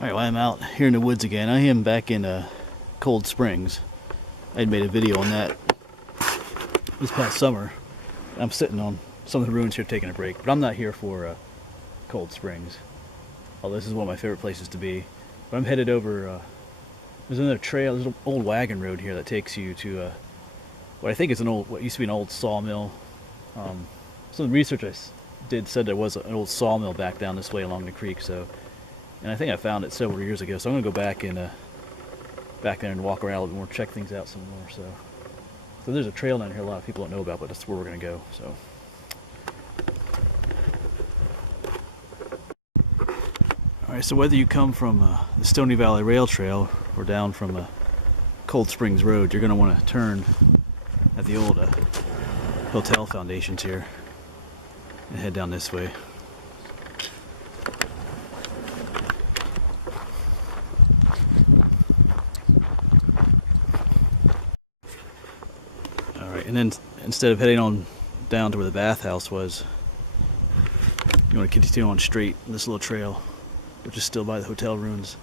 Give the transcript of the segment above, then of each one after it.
Alright, well, I'm out here in the woods again. I am back in Cold Springs. I had made a video on that this past summer. I'm sitting on some of the ruins here taking a break, but I'm not here for Cold Springs. Although this is one of my favorite places to be. But I'm headed over, there's another trail, there's an old wagon road here that takes you to what I think is what used to be an old sawmill. Some of the research I did said there was an old sawmill back down this way along the creek, and I think I found it several years ago, so I'm going to go back there and walk around a little bit more, check things out some more. So there's a trail down here a lot of people don't know about, but that's where we're going to go. So. Alright, so whether you come from the Stony Valley Rail Trail or down from Cold Springs Road, you're going to want to turn at the old hotel foundations here and head down this way. And then instead of heading on down to where the bathhouse was, you want to continue on straight this little trail, which is still by the hotel ruins.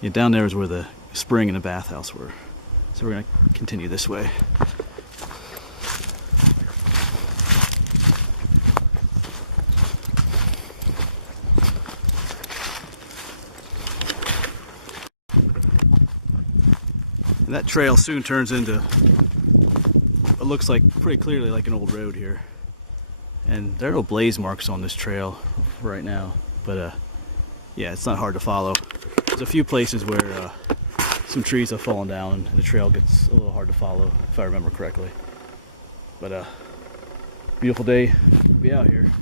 Yeah, down there is where the spring and the bathhouse were. So we're going to continue this way. And that trail soon turns into what looks like pretty clearly like an old road here. And there are no blaze marks on this trail right now, but yeah, it's not hard to follow. There's a few places where some trees have fallen down and the trail gets a little hard to follow, if I remember correctly. But beautiful day to be out here.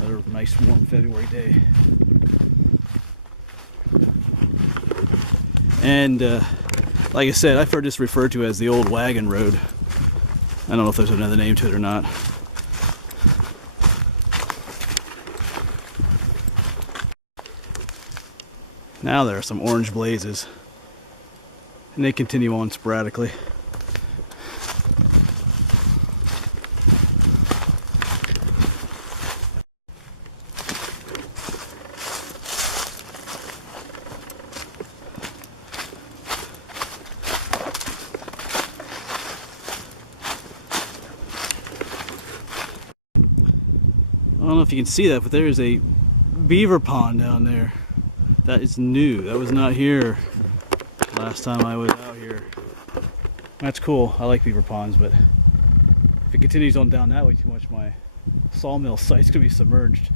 Another nice warm February day. And like I said, I've heard this referred to as the old wagon road. I don't know if there's another name to it or not. Now there are some orange blazes, and they continue on sporadically. I don't know if you can see that, but there is a beaver pond down there. That is new. That was not here last time I was out here. That's cool. I like beaver ponds, but if it continues on down that way too much, my sawmill site's gonna be submerged.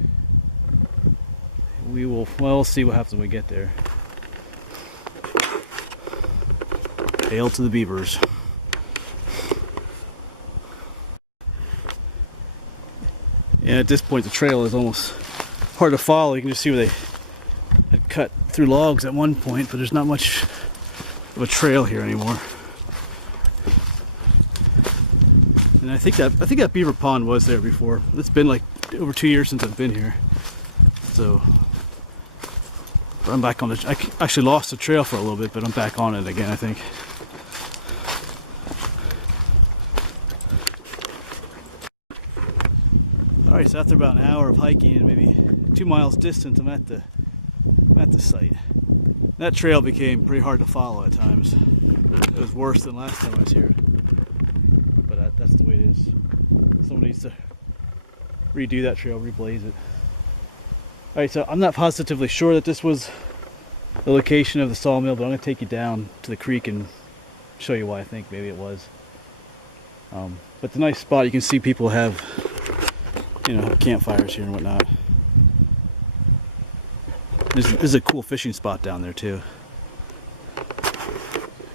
We'll see what happens when we get there. Hail to the beavers. And at this point the trail is almost hard to follow. You can just see where they had cut through logs at one point, but there's not much of a trail here anymore. And I think that beaver pond was there before. It's been like over 2 years since I've been here. So I'm back on I actually lost the trail for a little bit, but I'm back on it again, I think. Alright, so after about an hour of hiking and maybe 2 miles distance, I'm at the site. That trail became pretty hard to follow at times. It was worse than last time I was here. But that's the way it is. Someone needs to redo that trail, reblaze it. Alright, so I'm not positively sure that this was the location of the sawmill, but I'm going to take you down to the creek and show you why I think maybe it was. But it's a nice spot. You can see people have, campfires here and whatnot. This is a cool fishing spot down there too.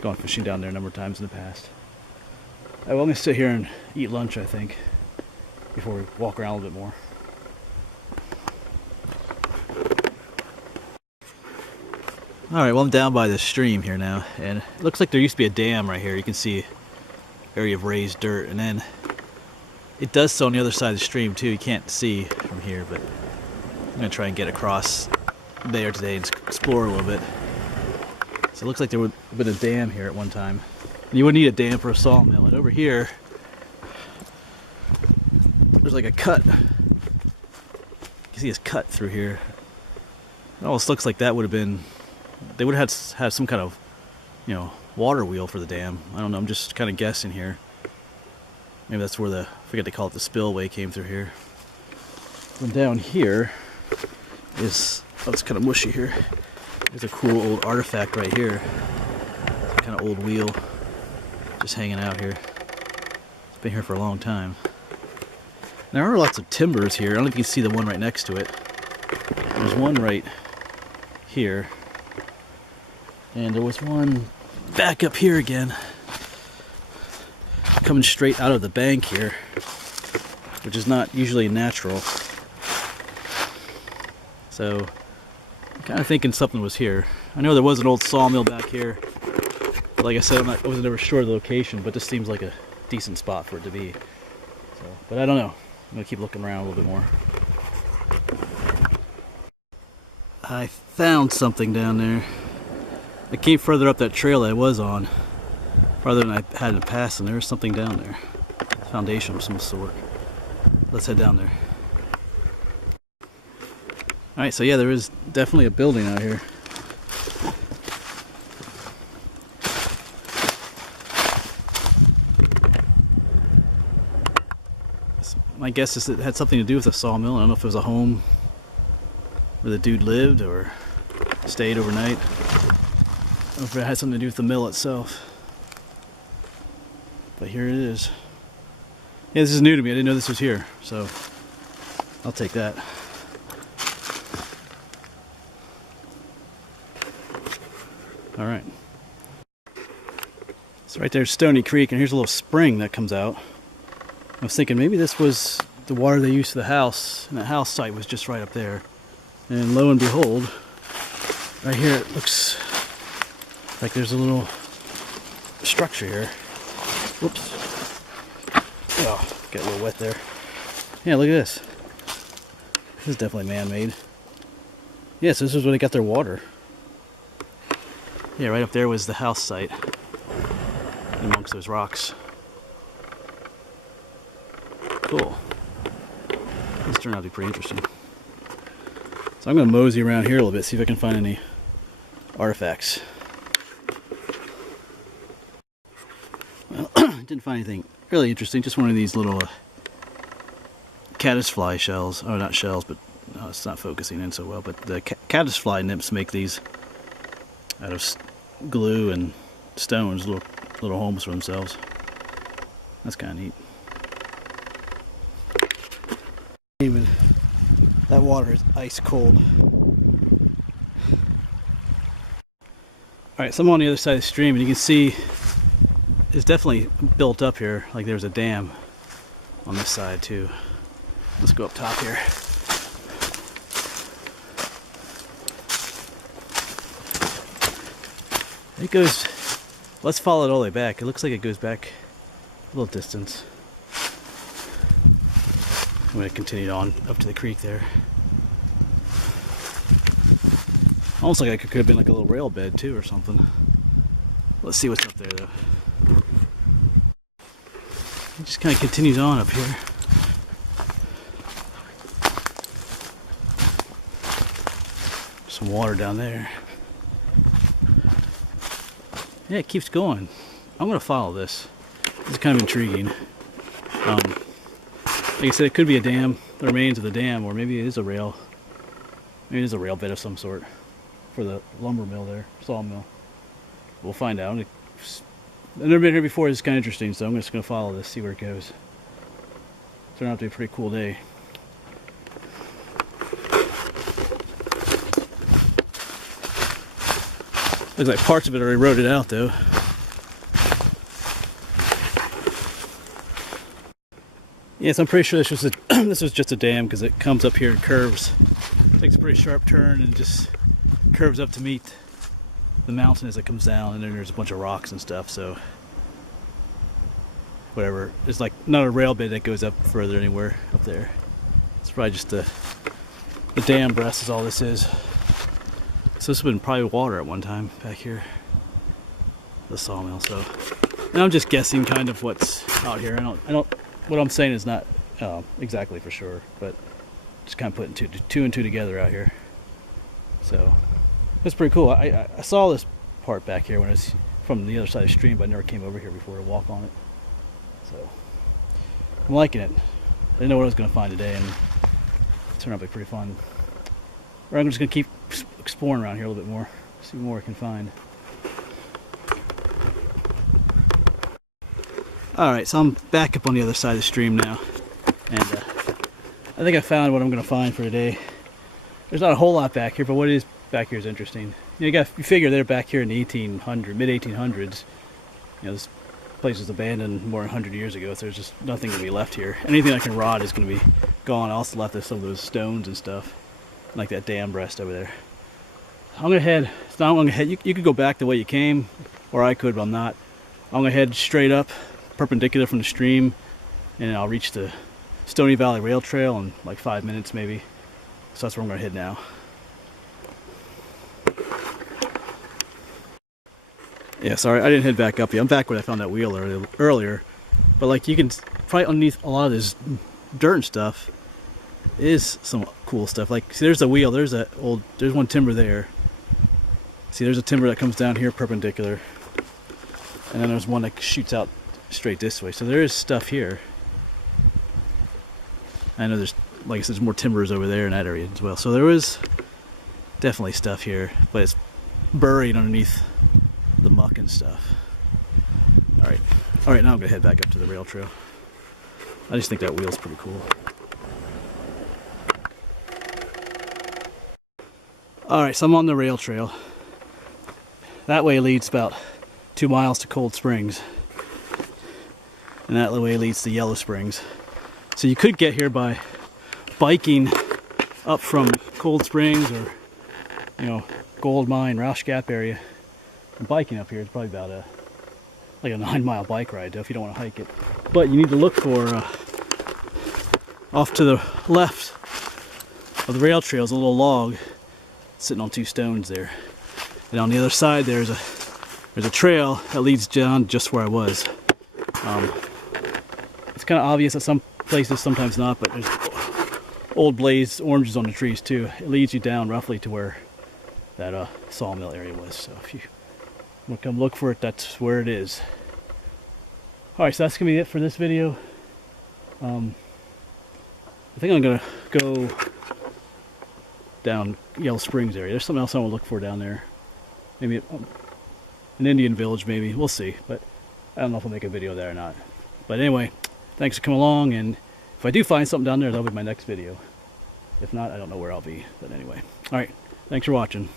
Gone fishing down there a number of times in the past. Alright, well, I'm going to sit here and eat lunch, I think, before we walk around a little bit more. Alright, well, I'm down by the stream here now, and it looks like there used to be a dam right here. You can see an area of raised dirt, and then it does so on the other side of the stream too. You can't see from here, but I'm going to try and get across there today and explore a little bit. So it looks like there would have been a dam here at one time. You would need a dam for a sawmill. And over here, there's like a cut You see his cut through here. It almost looks like that would have been, they would have had some kind of, you know, water wheel for the dam. I don't know, I'm just kind of guessing here. Maybe that's where the, I forget to call it, the spillway came through here. And down here is, oh, it's kind of mushy here. There's a cool old artifact right here. Kind of old wheel just hanging out here. It's been here for a long time. There are lots of timbers here. I don't know if you can see the one right next to it. There's one right here. And there was one back up here again. Coming straight out of the bank here. Which is not usually natural. So, I'm kind of thinking something was here. I know there was an old sawmill back here. But like I said, I wasn't ever sure of the location, but this seems like a decent spot for it to be. So, but I don't know. I'm going to keep looking around a little bit more. I found something down there. I came further up that trail that I was on. Farther than I had in the past, and there was something down there. Foundation of some sort. Let's head down there. Alright, so yeah, there is definitely a building out here. My guess is it had something to do with a sawmill. I don't know if it was a home where the dude lived or stayed overnight, or if it had something to do with the mill itself. But here it is. Yeah, this is new to me. I didn't know this was here, so I'll take that. All right. So right there's Stony Creek, and here's a little spring that comes out. I was thinking maybe this was the water they used for the house, and the house site was just right up there. And lo and behold, right here it looks like there's a little structure here. Whoops. Oh, got a little wet there. Yeah, look at this. This is definitely man-made. Yes, this is where they got their water. Yeah, right up there was the house site amongst those rocks. Cool. This turned out to be pretty interesting. So I'm going to mosey around here a little bit, see if I can find any artifacts. Well, didn't find anything really interesting, just one of these little caddisfly shells. Oh, not shells, but no, it's not focusing in so well. But the caddisfly nymphs make these out of glue and stones, little homes for themselves. That's kind of neat. Even that water is ice cold. Alright, so I'm on the other side of the stream, and you can see it's definitely built up here, like there's a dam on this side too. Let's go up top here. It goes, let's follow it all the way back. It looks like it goes back a little distance. I'm going to continue on up to the creek there. Almost like it could have been like a little rail bed too or something. Let's see what's up there though. It just kind of continues on up here. Some water down there. Yeah, it keeps going. I'm going to follow this. It's kind of intriguing. Like I said, it could be a dam, the remains of the dam, or maybe it is a rail. Maybe it is a rail bed of some sort for the lumber mill there, sawmill. We'll find out. I've never been here before. It's kind of interesting, so I'm just going to follow this, see where it goes. Turned out to be a pretty cool day. Looks like parts of it are eroded out, though. Yes, I'm pretty sure this was this was just a dam, because it comes up here and curves. It takes a pretty sharp turn and just curves up to meet the mountain as it comes down, and then there's a bunch of rocks and stuff, so whatever. It's like not a rail bed that goes up further anywhere up there. It's probably just the dam breast is all this is. So this has been probably water at one time back here, the sawmill. So, and I'm just guessing kind of what's out here. I don't. What I'm saying is not exactly for sure, but just kind of putting two and two together out here. So it's pretty cool. I saw this part back here when I was from the other side of the stream, but I never came over here before to walk on it. So I'm liking it. I didn't know what I was going to find today, and it turned out to be pretty fun. Or I'm just going to keep exploring around here a little bit more, see what more I can find. Alright, so I'm back up on the other side of the stream now, and I think I found what I'm going to find for today. There's not a whole lot back here, but what is back here is interesting. You figure they're back here in the mid-1800s. You know, this place was abandoned more than 100 years ago, so there's just nothing going to be left here. Anything that can rot is going to be gone. I also left some of those stones and stuff, like that dam breast over there. I'm going to head, you could go back the way you came, or I could, but I'm not. I'm going to head straight up, perpendicular from the stream, and I'll reach the Stony Valley rail trail in like 5 minutes maybe. So that's where I'm going to head now. Yeah, sorry, I didn't head back up yet. I'm back where I found that wheel earlier. But like, you can probably underneath a lot of this dirt and stuff is some cool stuff. Like, see, there's the wheel. There's one timber there. See, there's a timber that comes down here perpendicular, and then there's one that shoots out straight this way. So there is stuff here. I know there's, like I said, there's more timbers over there in that area as well. So there is definitely stuff here, but it's buried underneath the muck and stuff. Alright, now I'm going to head back up to the rail trail. I just think that wheel's pretty cool. Alright, so I'm on the rail trail. That way leads about 2 miles to Cold Springs. And that way leads to Yellow Springs. So you could get here by biking up from Cold Springs or, you know, Gold Mine, Roush Gap area. And biking up here is probably about like a 9-mile bike ride, though, if you don't want to hike it. But you need to look for off to the left of the rail trail is a little log sitting on 2 stones there. And on the other side there's a trail that leads down just where I was. It's kind of obvious at some places, sometimes not, but there's old blazed oranges on the trees too. It leads you down roughly to where that sawmill area was. So if you want to come look for it, that's where it is. Alright, so that's going to be it for this video. I think I'm going to go down Yellow Springs area. There's something else I want to look for down there. Maybe an Indian village, maybe. We'll see. But I don't know if I'll make a video there or not. But anyway, thanks for coming along. And if I do find something down there, that'll be my next video. If not, I don't know where I'll be. But anyway. Alright, thanks for watching.